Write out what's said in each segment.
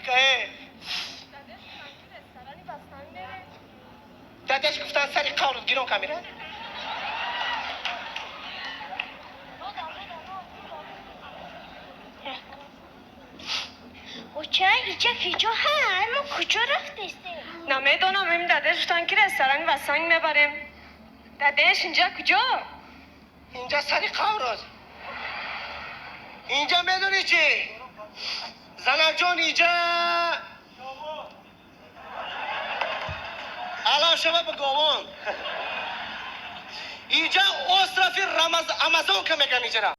که دادش گفتن سری قارد گیرون کمیره و چه اینجا کجا هست؟ ما کجا رفتیم؟ نمیدونم این دادش گفتن که رستوران وسنگ میبریم. دادش اینجا کجا؟ اینجا سری قارد اینجا میدونی چی؟ زنم جون اینجا الان شما به گوان اینجا اصرافی آمازون که میگن اینجا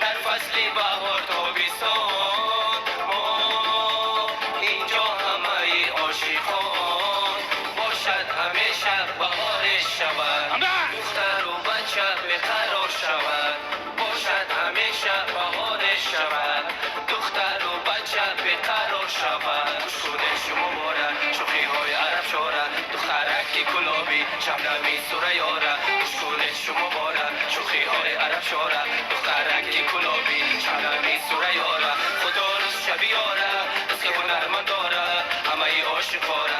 در فصل بهار تابستان ما اینجا همه عاشقان باشد همیشه بهارش شود دختر و بچه بقرار شود باشد همیشه بهارش شود دختر و بچه بقرار شود شده شما باره شوخی های عرب شاره دخترک گلابی شبنمی سوره یاره شده شما باره شوخی های عرب شاره دخترک گلابی شبنمی سوره یاره خدا روز شبیاره از که هنرمند داره همه عاشقاره